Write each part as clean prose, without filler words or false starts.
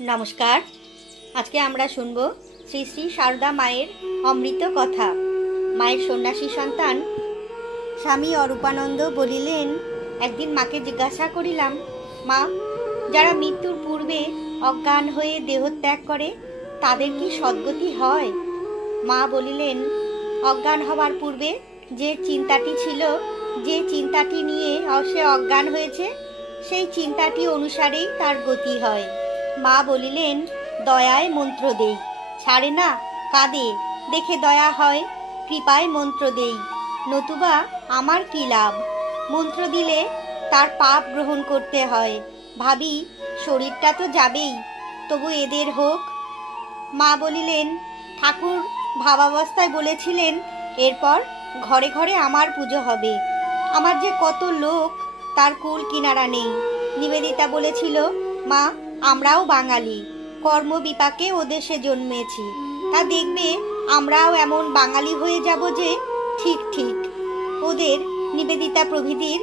नमस्कार। आज के आमरा शुनबो श्री श्री शारदा मायेर अमृत कथा। मायेर सन्यासी सन्तान स्वामी अरूपानंद बोलिलेन, एकदिन माके जिज्ञासा करिलाम, मा, जारा मृत्युर पूर्वे अज्ञान हये देहत्याग करे तादेर कि सद्गति हय? मा बोलिलेन, अज्ञान हवार पूर्वे जे चिंताटी छिलो, जे चिंताटी निये से अज्ञान हयेछे, सेई चिंताटी अनुसारेई तार गति हय। मा बोलिलेन, दयाय मंत्र देई, छाड़े ना, काঁদে, देखे दया हय, कृपाय मंत्र देई, नतुबा आमार कि लाभ? मंत्र दिले तार पाप ग्रहण करते हय, भाबी शरीरटा तो जाबेई, तबु एदेर होक। मा बोलिलेन, ठाकुर भाबावस्थाय बोलेছিলেন एरपर घरे घरे आमार पुजो हबे, आमार जे कत लोक तार कुल किनारा नेই। निवेदिता बोलेছিল, मा, আমরাও বাঙালি, কর্ম বিপাকে ও দেশে জন্মেছি, তা দেখবে আমরাও এমন বাঙালি হয়ে যাব যে ঠিক ঠিক ওদের নিবেদিতা প্রভৃতির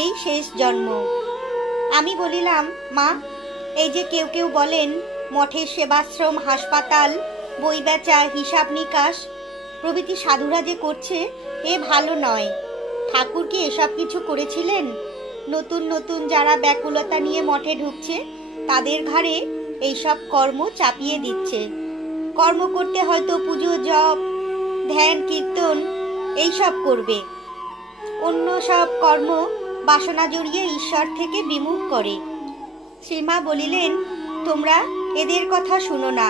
এই শেষ জন্ম। আমি বলিলাম, মা, এই যে কেউ কেউ বলেন মঠের সেবাশ্রম, হাসপাতাল, বই বেচা, হিসাব নিকাশ প্রভৃতি সাধুরা যে করছে এ ভালো নয়। ঠাকুর কি এসব কিছু করেছিলেন? নতুন নতুন যারা ব্যাকুলতা নিয়ে মঠে ঢুকছে তাদের ঘাড়ে এইসব কর্ম চাপিয়ে দিচ্ছে। কর্ম করতে হয়তো পুজো, জপ, ধ্যান, কীর্তন এইসব করবে, অন্য সব কর্ম বাসনা জড়িয়ে ঈশ্বর থেকে বিমুখ করে। শ্রীমা বলিলেন, তোমরা এদের কথা শুনো না,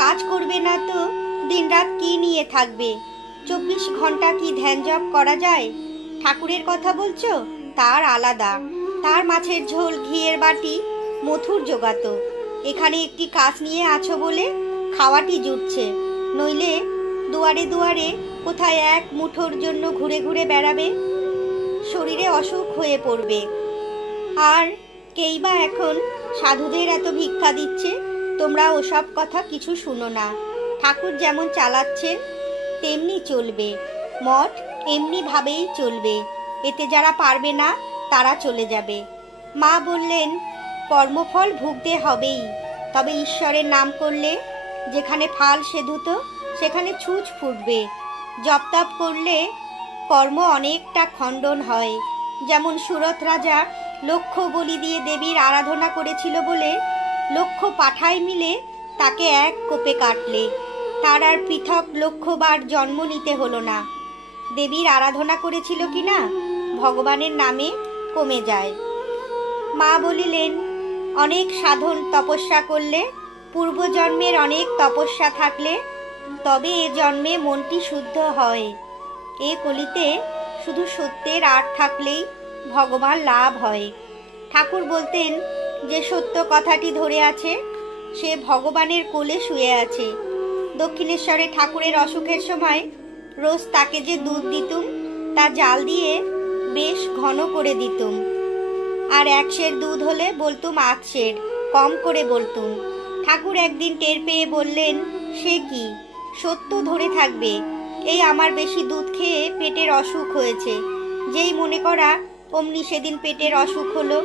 কাজ করবে না তো দিনরাত কি নিয়ে থাকবে? 24 ঘন্টা কি ধ্যান জপ করা যায়? ঠাকুরের কথা বলছো, তার আলাদা, তার মাছের ঝোল, ঘিয়ের বাটি, মথুর জোগাতো। এখানে একটি কাজ নিয়ে আছো বলে খাওয়াটি জুটছে, নইলে দুয়ারে দুয়ারে কোথায় এক মুঠোর জন্য ঘুরে ঘুরে বেড়াবে, শরীরে অসুখ হয়ে পড়বে। আর কেই বা এখন সাধুদের এত ভিক্ষা দিচ্ছে, তোমরা ওসব কথা কিছু শুনো না। ঠাকুর যেমন চালাচ্ছে তেমনি চলবে, মঠ এমনি ভাবেই চলবে, এতে যারা পারবে না তারা চলে যাবে। মা বললেন, কর্মফল ভুগতে হবেই, তবে ঈশ্বরের নাম করলে যেখানে ফাল সেধুত সেখানে ছুঁচ ফুটবে। জপ তপ করলে কর্ম অনেকটা খণ্ডন হয়। যেমন সুরত রাজা লক্ষ বলি দিয়ে দেবীর আরাধনা করেছিল বলে লক্ষ পাঠায় মিলে তাকে এক কোপে কাটলে, তার আর পৃথক লক্ষবার জন্ম নিতে হলো না। দেবীর আরাধনা করেছিল কিনা ভগবানের নামে কমে যায়। মা বলিলেন, অনেক সাধন তপস্যা করলে, পূর্বজন্মের অনেক তপস্যা থাকলে তবে এ জন্মে মনটি শুদ্ধ হয়। এ কলিতে শুধু সত্যের আড় থাকলেই ভগবান লাভ হয়। ঠাকুর বলতেন, যে সত্য কথাটি ধরে আছে সে ভগবানের কোলে শুয়ে আছে। দক্ষিণেশ্বরে ঠাকুরের অসুখের সময় রোজ তাকে যে দুধ দিতুম তা জাল দিয়ে বেশ ঘন করে দিতুম, আর 1 সের দুধ হলে বলতুম 8 সের, কম করে বলতুম। ঠাকুর একদিন টের পেয়ে বললেন, সে কি, সত্য ধরে থাকবে, এই আমার বেশি দুধ খেয়ে পেটের অসুখ হয়েছে, যেই মনে করা অমনি সেদিন পেটের অসুখ হলো।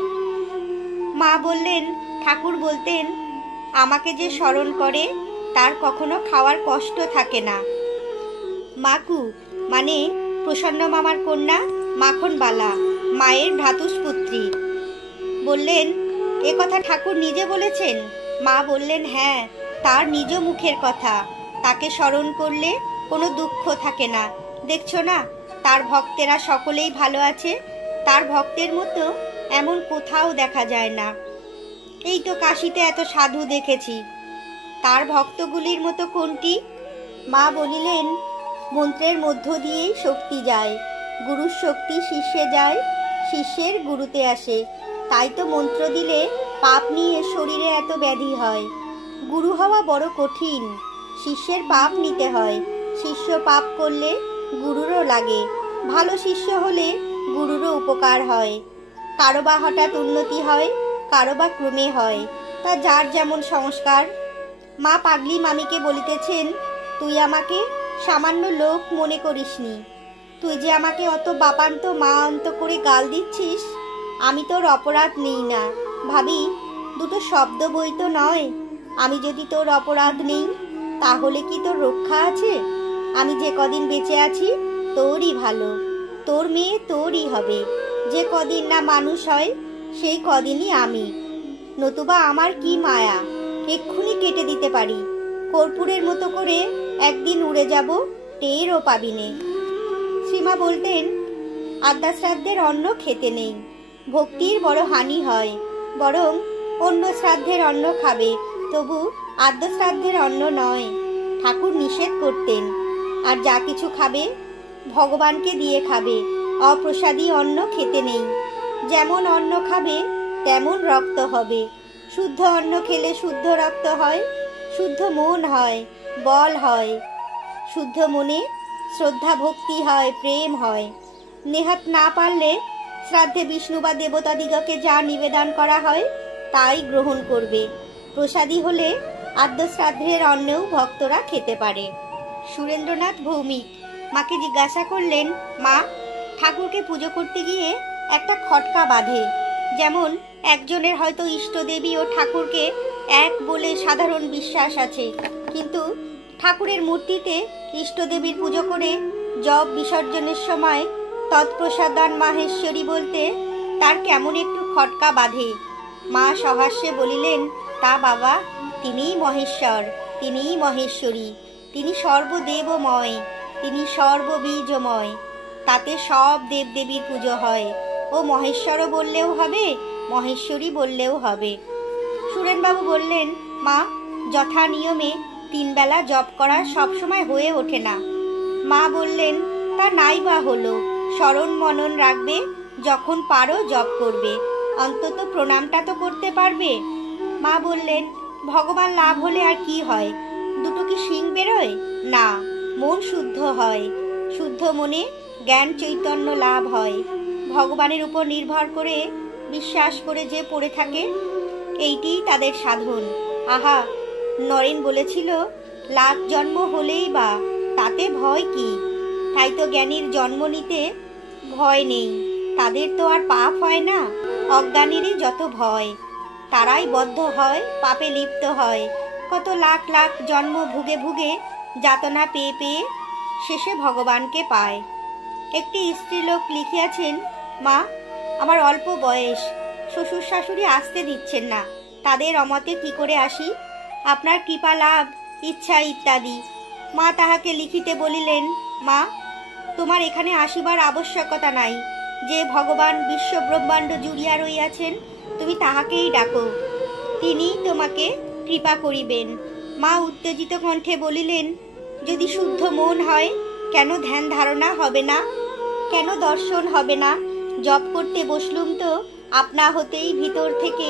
মা বললেন, ঠাকুর বলতেন, আমাকে যে স্মরণ করে তার কখনো খাওয়ার কষ্ট থাকে না। মাকু মানে প্রসন্ন মামার কন্যা মাখনবালা, মায়ের ভ্রাতুষ্পুত্রী। বললেন, এ কথা ঠাকুর নিজে বলেছেন? মা বললেন, হ্যাঁ, তার নিজ মুখের কথা। তাকে স্মরণ করলে কোনো দুঃখ থাকে না। দেখছো না, তার ভক্তেরা সকলেই ভালো আছে, তার ভক্তের মতো এমন কোথাও দেখা যায় না। এই তো কাশীতে এত সাধু দেখেছি, তার ভক্তগুলির মতো কোনটি? মা বলিলেন, মন্ত্রের মধ্য দিয়েই শক্তি যায়, গুরুর শক্তি শিষ্যে যায়, শিষ্যের গুরুতে আসে। তাই তো মন্ত্র দিলে পাপ নিয়ে শরীরে এত ব্যাধি হয়। গুরু হওয়া বড় কঠিন, শিষ্যের পাপ নিতে হয়। শিষ্য পাপ করলে গুরুরও লাগে, ভালো শিষ্য হলে গুরুরও উপকার হয়। কারো বা হঠাৎ উন্নতি হয়, কারো বা ক্রমে হয়, তা যার যেমন সংস্কার। মা পাগলি মামিকে বলিতেছেন, তুই আমাকে সামান্য লোক মনে করিসনি, তুই যে আমাকে অত বাপান্ত মা অন্ত করে গাল দিচ্ছিস, আমি তোর অপরাধ নেই না, ভাবি দুটো শব্দ বই তো নয়, আমি যদি তোর অপরাধ নেই তাহলে কি তোর রক্ষা আছে? আমি যে কদিন বেঁচে আছি তোরই ভালো, তোর মেয়ে তোরই হবে। যে কদিন না মানুষ হয় সেই কদিনই আমি, নতুবা আমার কি মায়া, এক্ষুনি কেটে দিতে পারি। কর্পূরের মতো করে একদিন উড়ে যাব, টেরও পাবিনে। শ্রীমা বলতেন, আদ্যাশ্রাদ্ধের অন্ন খেতে নেই, ভক্তির বড় হানি হয়। বরং অন্য শ্রাদ্ধের অন্ন খাবে, তবু আদ্যশ্রাদ্ধের অন্ন নয়। ঠাকুর নিষেধ করতেন। আর যা কিছু খাবে ভগবানকে দিয়ে খাবে, অপ্রসাদী অন্ন খেতে নেই। যেমন অন্ন খাবে তেমন রক্ত হবে। শুদ্ধ অন্ন খেলে শুদ্ধ রক্ত হয়, শুদ্ধ মন হয়, বল হয়। শুদ্ধ মনে শ্রদ্ধা ভক্তি হয়, প্রেম হয়। নেহাত না পারলে শ্রাদ্ধে বিষ্ণু বা দেবতাদিগকে যা নিবেদন করা হয় তাই গ্রহণ করবে। প্রসাদী হলে আদ্য শ্রাদ্ধের অন্নেও ভক্তরা খেতে পারে। সুরেন্দ্রনাথ ভৌমিক মাকে জিজ্ঞাসা করলেন, মা, ঠাকুরকে পুজো করতে গিয়ে একটা খটকা বাঁধে। যেমন একজনের হয়তো ইষ্টদেবী ও ঠাকুরকে এক বলে সাধারণ বিশ্বাস আছে, কিন্তু ঠাকুরের মূর্তিতে ইষ্টদেবীর পুজো করে জব বিসর্জনের সময় তৎপ্রসাদান মাহেশ্বরী বলতে তার কেমন একটু খটকা বাঁধে। মা সহাস্যে বলিলেন, তা বাবা, তিনিই মহেশ্বর, তিনিই মহেশ্বরী, তিনি সর্বদেবময়, তিনি সর্ববীজময়। তাতে সব দেবদেবীর পুজো হয়। ও মহেশ্বরও বললেও হবে, মহেশ্বরী বললেও হবে। সুরেনবাবু বললেন, মা, যথা নিয়মে 3 বেলা জপ করা সবসময় হয়ে ওঠে না। মা বললেন, তা নাই বা হলো, স্মরণ মনন রাখবে, যখন পারো জপ করবে, অন্তত প্রণামটা তো করতে পারবে। মা বললেন, ভগবান লাভ হলে আর কি হয়? দুটো কি শিং বেরোয়? না, মন শুদ্ধ হয়। শুদ্ধ মনে জ্ঞান চৈতন্য লাভ হয়। ভগবানের উপর নির্ভর করে বিশ্বাস করে যে পড়ে থাকে, এইটিই তাদের সাধন। আহা, নরেন বলেছিল, লাখ জন্ম হলেই বা তাতে ভয় কি? তাই তো জ্ঞানীর জন্ম নিতে ভয় নেই, তাদের তো আর পাপ হয় না। অজ্ঞানীরই যত ভয়, তারাই বদ্ধ হয়, পাপে লিপ্ত হয়। কত লাখ লাখ জন্ম ভুগে ভুগে যাতনা পেয়ে পেয়ে শেষে ভগবানকে পায়। একটি স্ত্রীলোক লিখিয়াছেন, মা, আমার অল্প বয়স, শ্বশুর শাশুড়ি আসতে দিচ্ছেন না, তাদের অমতে কি করে আসি? আপনার কৃপা লাভ ইচ্ছা ইত্যাদি। মা তাহাকে লিখিতে বলিলেন, মা, তোমার এখানে আসিবার আবশ্যকতা নাই। যে ভগবান বিশ্ব ব্রহ্মাণ্ড জুড়িয়া রইয়াছেন, তুমি তাহাকেই ডাকো, তিনি তোমাকে কৃপা করিবেন। মা উত্তেজিত কণ্ঠে বলিলেন, যদি শুদ্ধ মন হয়, কেন ধ্যান ধারণা হবে না? কেন দর্শন হবে না? জপ করতে বসলুম তো আপনা হতেই ভিতর থেকে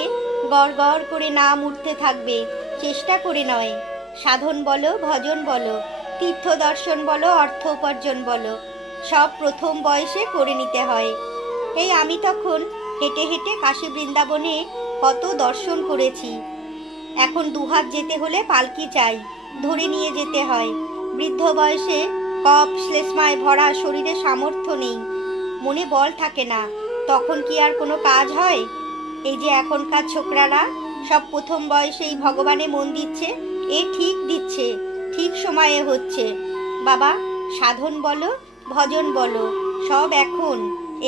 গড় গড় করে নাম উঠতে থাকবে। চেষ্টা করে নয়। সাধন বলো, ভজন বলো, তীর্থ দর্শন বলো, অর্থ উপার্জন বলো, সব প্রথম বয়সে করে নিতে হয়। এই আমি তখন হেঁটে হেঁটে কাশী বৃন্দাবনে কত দর্শন করেছি। এখন দুহাত যেতে হলে পালকি চাই, ধরে নিয়ে যেতে হয়। বৃদ্ধ বয়সে কফ শ্লেষ্মায় ভরা শরীরে সামর্থ্য নেই, মনে বল থাকে না, তখন কি আর কোনো কাজ হয়? এই যে এখনকার ছোকরারা সব প্রথম বয়সেই ভগবানে মন দিচ্ছে, এ ঠিক দিচ্ছে, ঠিক সময়ে হচ্ছে। বাবা, সাধন বলো, ভজন বলো, সব এখন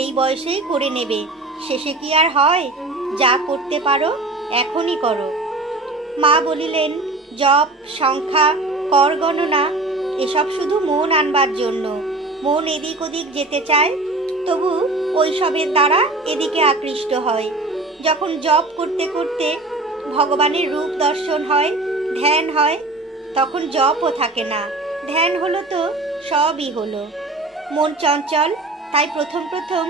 এই বয়সেই করে নেবে, শেষে কি আর হয়? যা করতে পারো এখনই করো। মা বলিলেন, জপ, সংখ্যা, কর গণনা এসব শুধু মন আনবার জন্য। মন এদিক ওদিক যেতে চায়, তবু ওইসবের দ্বারা এদিকে আকৃষ্ট হয়। যখন জপ করতে করতে ভগবানের রূপ দর্শন হয়, ধ্যান হয়, তখন জপও থাকে না, ধ্যান হলো তো সবই হলো। মন চঞ্চল, তাই প্রথম প্রথম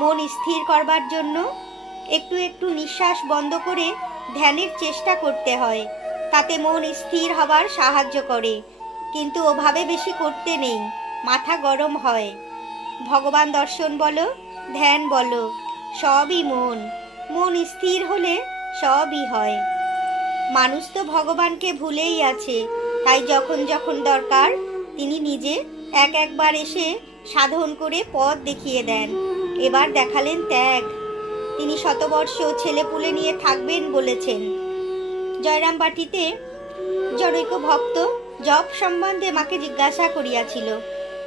মন স্থির করবার জন্য একটু একটু নিঃশ্বাস বন্ধ করে ধ্যানের চেষ্টা করতে হয়। তাতে মন স্থির হবার সাহায্য করে, কিন্তু ওভাবে বেশি করতে নেই, মাথা গরম হয়। ভগবান দর্শন বলো, ধ্যান বলো, সবই মন। মন স্থির হলে সবই হয়। মানুষ তো ভগবানকে ভুলেই আছে, তাই যখন যখন দরকার তিনি নিজে একবার এসে সাধন করে পথ দেখিয়ে দেন। এবার দেখালেন ত্যাগ। তিনি শতবর্ষ ছেলেপুলে নিয়ে থাকবেন বলেছেন। জয়রামবাটিতে জনৈক ভক্ত জপ সম্বন্ধে মাকে জিজ্ঞাসা করিয়াছিল।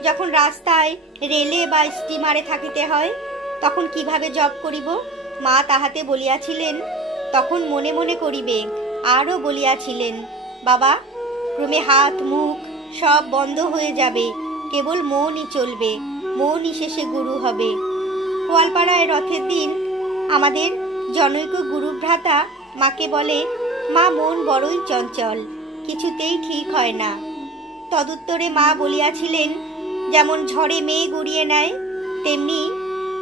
যখন রাস্তায়, রেলে বা স্টিমারে থাকিতে হয়, তখন কিভাবে জপ করিব? মা তাহাতে বলিয়াছিলেন, তখন মনে মনে করিবে। আরও বলিয়াছিলেন, বাবা, ক্রমে হাত মুখ সব বন্ধ হয়ে যাবে, কেবল মনই চলবে, মনই শেষে গুরু হবে। গোয়ালপাড়ায় রথের দিন আমাদের জনৈক গুরুভ্রাতা মাকে বলে, মা, মন বড়ই চঞ্চল, কিছুতেই ঠিক হয় না। তদুত্তরে মা বলিয়াছিলেন, যেমন ঝড়ে মেঘ উড়িয়ে নেয়, তেমনি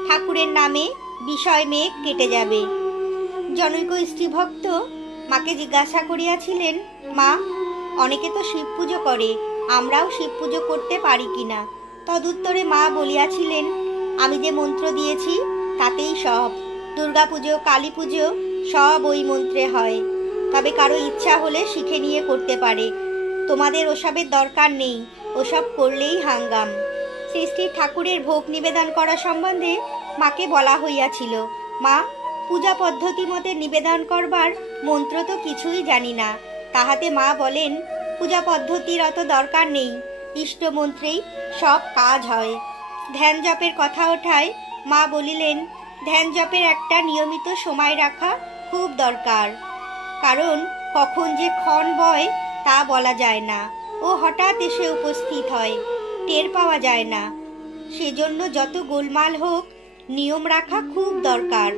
ঠাকুরের নামে বিষয় মেঘ কেটে যাবে। জনৈক স্ত্রীভক্ত মাকে জিজ্ঞাসা করিয়াছিলেন, মা, অনেকে তো শিব পুজো করে, আমরাও শিব পুজো করতে পারি কিনা? তদুত্তরে মা বলিয়াছিলেন, আমি যে মন্ত্র দিয়েছি তাতেই সব। দুর্গা পুজো, কালী পুজো সব ওই মন্ত্রে হয়। তবে কারো ইচ্ছা হলে শিখে নিয়ে করতে পারে। তোমাদের ওসবের দরকার নেই, ওসব করলেই হাঙ্গাম। শ্রী শ্রী ঠাকুরের ভোগ নিবেদন করা সম্বন্ধে মাকে বলা হইয়াছিল, মা, পূজা পদ্ধতি মতে নিবেদন করবার মন্ত্র তো কিছুই জানি না। তাহাতে মা বলেন, পূজা পদ্ধতির অত দরকার নেই, ইষ্ট মন্ত্রেই সব কাজ হয়। ধ্যান জপের কথা ওঠায় মা বলিলেন, ধ্যান জপের একটা নিয়মিত সময় রাখা খুব দরকার। কারণ কখন যে ক্ষণ বয় তা বলা যায় না, ও হঠাৎ এসে উপস্থিত হয়, টের পাওয়া যায় না। সেজন্য যত গোলমাল হোক, নিয়ম রাখা খুব দরকার।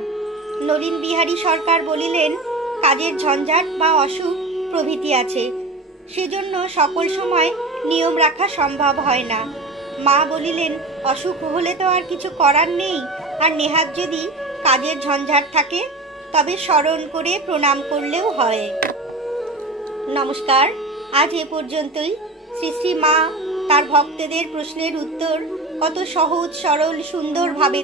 নলিন বিহারী সরকার বলিলেন, কাজের ঝঞ্ঝাট বা অসুখ প্রভৃতি আছে, সেজন্য সকল সময় নিয়ম রাখা সম্ভব হয় না। মা বলিলেন, অসুখ হলে তো আর কিছু করার নেই, আর নেহাত যদি কাজের ঝঞ্ঝাট থাকে তবে স্মরণ করে প্রণাম করলেও হয়। নমস্কার, আজ এ পর্যন্তই। শ্রী শ্রী মা তার ভক্তদের প্রশ্নের উত্তর কত সহজ সরল সুন্দরভাবে